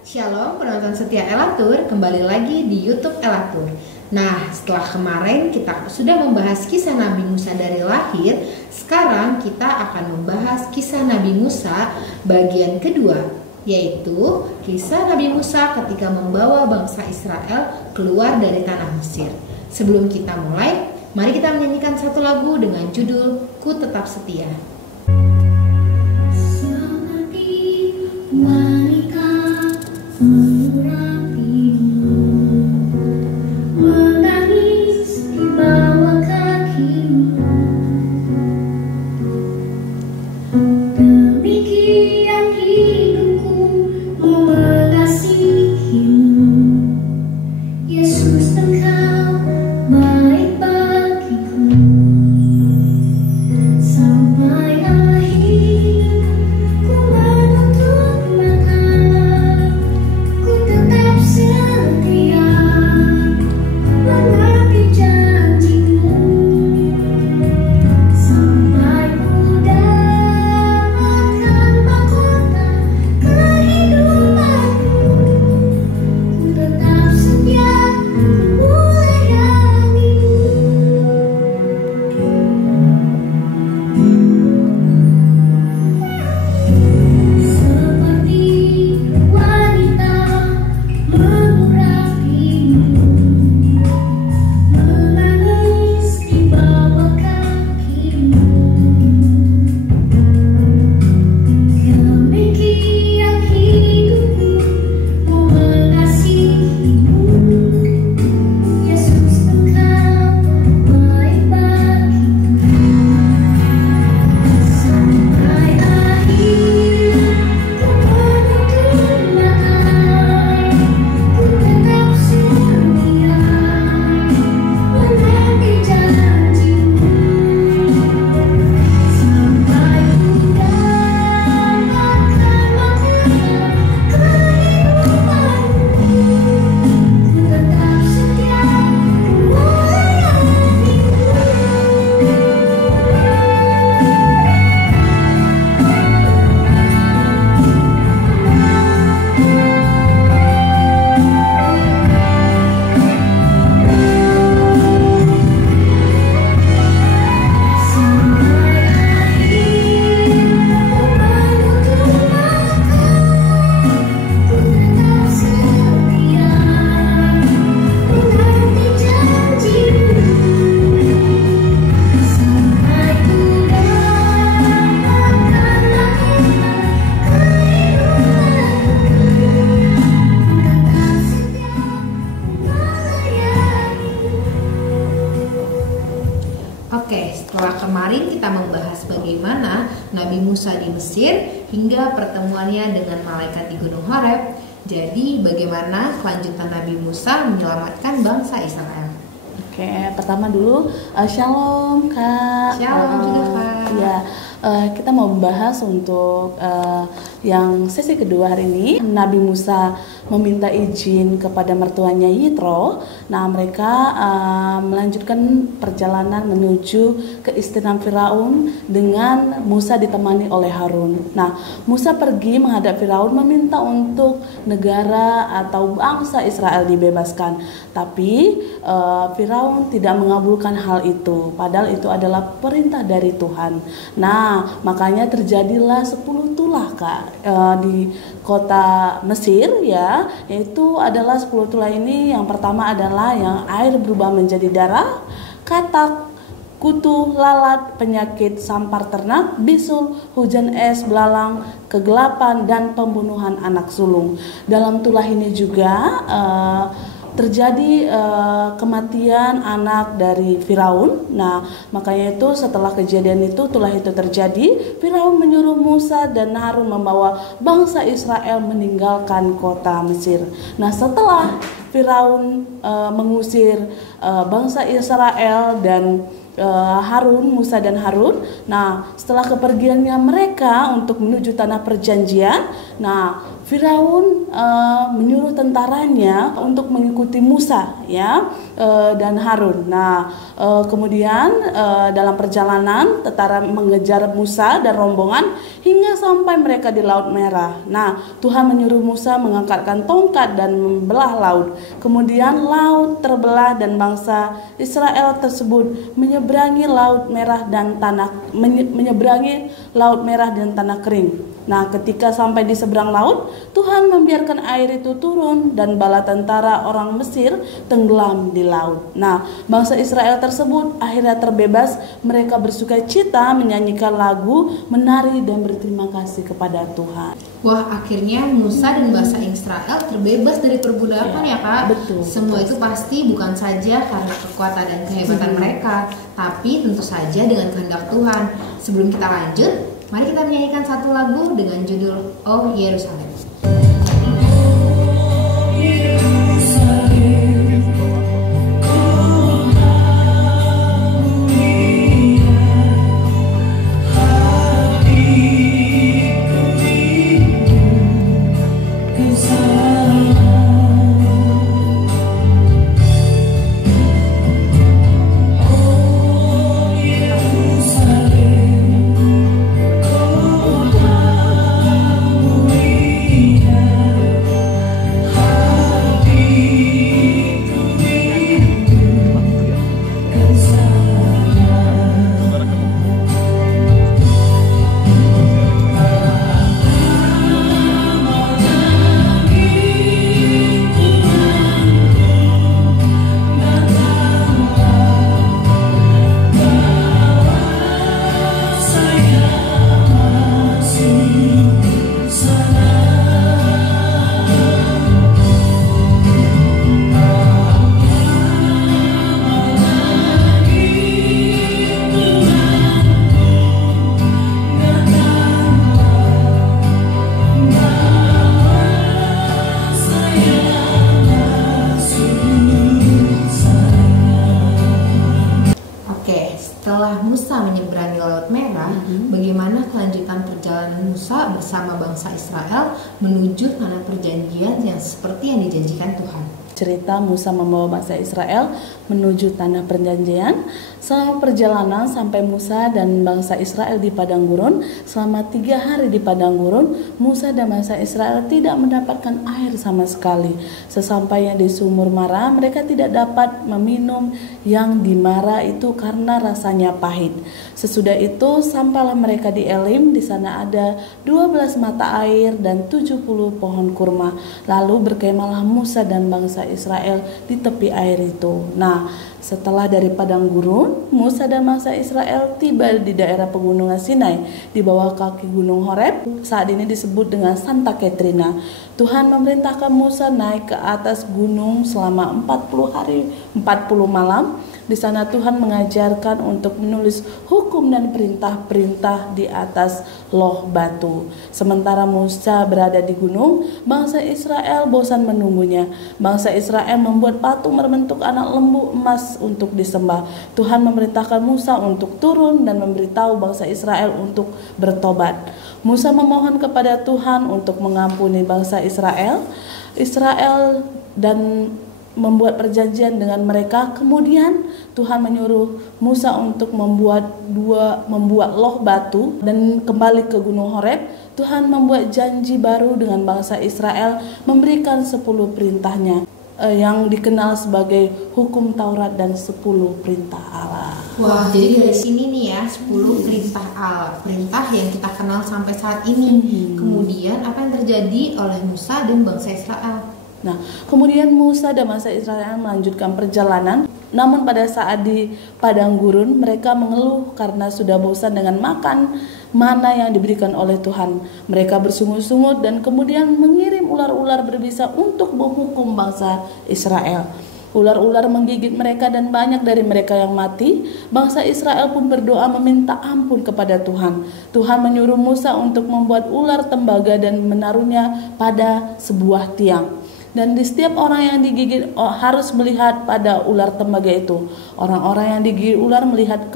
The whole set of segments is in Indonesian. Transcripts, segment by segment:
Shalom penonton setia Elatur, kembali lagi di YouTube Elatur. Nah, setelah kemarin kita sudah membahas kisah Nabi Musa dari lahir, sekarang kita akan membahas kisah Nabi Musa bagian kedua, yaitu kisah Nabi Musa ketika membawa bangsa Israel keluar dari tanah Mesir. Sebelum kita mulai, mari kita menyanyikan satu lagu dengan judul Ku Tetap Setia. Setelah kemarin kita membahas bagaimana Nabi Musa di Mesir hingga pertemuannya dengan malaikat di Gunung Horeb. Jadi bagaimana kelanjutan Nabi Musa menyelamatkan bangsa Israel? Pertama dulu Shalom Kak. Shalom juga Kak. Ya, kita mau membahas untuk yang sesi kedua hari ini. Nabi Musa meminta izin kepada mertuanya Yitro. Nah, mereka melanjutkan perjalanan menuju ke istana Firaun dengan Musa ditemani oleh Harun. Nah, Musa pergi menghadap Firaun meminta untuk negara atau bangsa Israel dibebaskan. Tapi Firaun tidak mengabulkan hal itu, padahal itu adalah perintah dari Tuhan. Nah, makanya terjadilah 10 tulah Kak di kota Mesir ya, yaitu adalah 10 tulah ini. Yang pertama adalah yang air berubah menjadi darah, katak, kutu, lalat, penyakit, sampar ternak, bisul, hujan es, belalang, kegelapan, dan pembunuhan anak sulung. Dalam tulah ini juga terjadi kematian anak dari Firaun. Nah, makanya itu setelah kejadian itu, tulah itu terjadi, Firaun menyuruh Musa dan Harun membawa bangsa Israel meninggalkan kota Mesir. Nah, setelah Firaun mengusir bangsa Israel dan Musa dan Harun. Nah, setelah kepergiannya mereka untuk menuju tanah perjanjian, nah Firaun menyuruh tentaranya untuk mengikuti Musa ya dan Harun. Nah, kemudian dalam perjalanan tentara mengejar Musa dan rombongan hingga sampai mereka di Laut Merah. Nah, Tuhan menyuruh Musa mengangkatkan tongkat dan membelah laut. Kemudian laut terbelah dan bangsa Israel tersebut menyeberangi Laut Merah dan tanah kering. Nah, ketika sampai di seberang laut, Tuhan membiarkan air itu turun dan bala tentara orang Mesir tenggelam di laut. Nah, bangsa Israel tersebut akhirnya terbebas. Mereka bersukacita, menyanyikan lagu, menari dan berterima kasih kepada Tuhan. Wah, akhirnya Musa dan bangsa Israel terbebas dari perbudakan ya Kak. Betul. Semua itu pasti bukan saja karena kekuatan dan kehebatan mereka, tapi tentu saja dengan kehendak Tuhan. Sebelum kita lanjut, mari kita menyanyikan satu lagu dengan judul Oh Yerusalem. Setelah Musa menyeberangi Laut Merah, bagaimana kelanjutan perjalanan Musa bersama bangsa Israel menuju tanah perjanjian yang seperti yang dijanjikan Tuhan? Cerita Musa membawa bangsa Israel menuju tanah perjanjian. Selama perjalanan sampai Musa dan bangsa Israel di padang gurun, selama 3 hari di padang gurun, Musa dan bangsa Israel tidak mendapatkan air sama sekali. Sesampainya di sumur Mara, mereka tidak dapat meminum yang di Mara itu karena rasanya pahit. Sesudah itu sampailah mereka di Elim. Di sana ada 12 mata air dan 70 pohon kurma. Lalu berkemahlah Musa dan bangsa Israel di tepi air itu. Nah, setelah dari padang gurun, Musa dan bangsa Israel tiba di daerah pegunungan Sinai di bawah kaki gunung Horeb. Saat ini disebut dengan Santa Katrina. Tuhan memerintahkan Musa naik ke atas gunung selama 40 hari 40 malam. Di sana Tuhan mengajarkan untuk menulis hukum dan perintah-perintah di atas loh batu. Sementara Musa berada di gunung, bangsa Israel bosan menunggunya. Bangsa Israel membuat patung berbentuk anak lembu emas untuk disembah. Tuhan memerintahkan Musa untuk turun dan memberitahu bangsa Israel untuk bertobat. Musa memohon kepada Tuhan untuk mengampuni bangsa Israel dan membuat perjanjian dengan mereka. Kemudian Tuhan menyuruh Musa untuk membuat loh batu dan kembali ke gunung Horeb. Tuhan membuat janji baru dengan bangsa Israel, memberikan 10 perintahnya yang dikenal sebagai hukum Taurat dan 10 perintah Allah. Wah, jadi dari sini nih ya 10 perintah Allah, perintah yang kita kenal sampai saat ini. Kemudian apa yang terjadi oleh Musa dan bangsa Israel? Nah, kemudian Musa dan bangsa Israel melanjutkan perjalanan. Namun pada saat di padang gurun, mereka mengeluh karena sudah bosan dengan makan mana yang diberikan oleh Tuhan. Mereka bersungut-sungut dan kemudian mengirim ular-ular berbisa untuk menghukum bangsa Israel. Ular-ular menggigit mereka dan banyak dari mereka yang mati. Bangsa Israel pun berdoa meminta ampun kepada Tuhan. Tuhan menyuruh Musa untuk membuat ular tembaga dan menaruhnya pada sebuah tiang. Dan di setiap orang yang digigit harus melihat pada ular tembaga itu. Orang-orang yang digigit ular melihat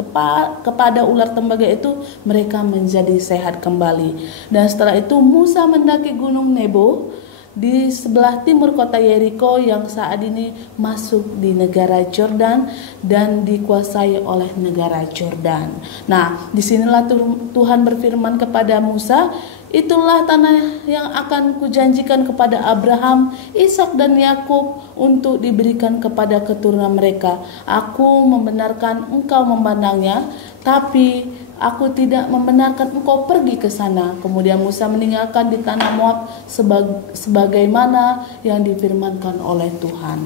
kepada ular tembaga itu, mereka menjadi sehat kembali. Dan setelah itu Musa mendaki gunung Nebo di sebelah timur kota Yeriko yang saat ini masuk di negara Yordan dan dikuasai oleh negara Yordan. Nah, disinilah Tuhan berfirman kepada Musa, itulah tanah yang akan kujanjikan kepada Abraham, Ishak dan Yakub untuk diberikan kepada keturunan mereka. Aku membenarkan engkau memandangnya, tapi aku tidak membenarkan engkau pergi ke sana. Kemudian Musa meninggalkan di tanah Moab sebagaimana yang difirmankan oleh Tuhan.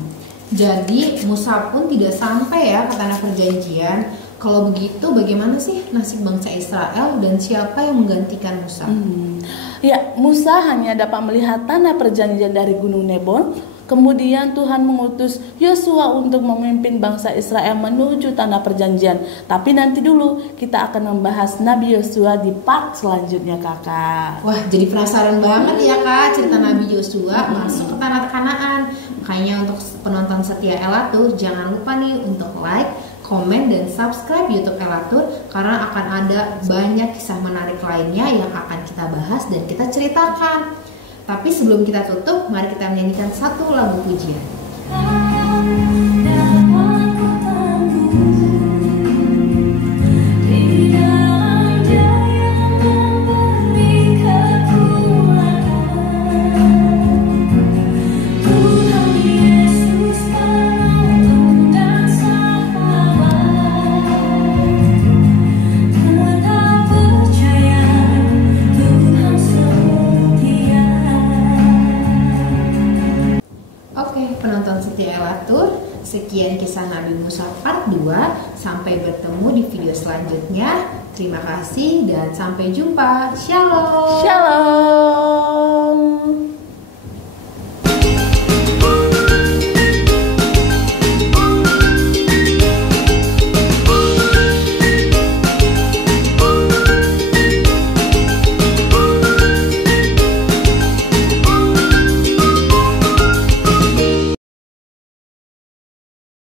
Jadi Musa pun tidak sampai ya ke tanah perjanjian. Kalau begitu bagaimana sih nasib bangsa Israel dan siapa yang menggantikan Musa? Ya, Musa hanya dapat melihat tanah perjanjian dari Gunung Nebo. Kemudian Tuhan mengutus Yosua untuk memimpin bangsa Israel menuju tanah perjanjian. Tapi nanti dulu kita akan membahas Nabi Yosua di part selanjutnya, Kakak. Wah, jadi penasaran banget ya Kak cerita Nabi Yosua masuk ke tanah Kanaan. Makanya untuk penonton setia Elatur jangan lupa nih untuk like, komen, dan subscribe YouTube Elatur karena akan ada banyak kisah menarik lainnya yang akan kita bahas dan kita ceritakan. Tapi sebelum kita tutup, mari kita menyanyikan satu lagu pujian. Penonton setia Elatur, sekian kisah Nabi Musa part 2. Sampai bertemu di video selanjutnya. Terima kasih dan sampai jumpa. Shalom. Shalom.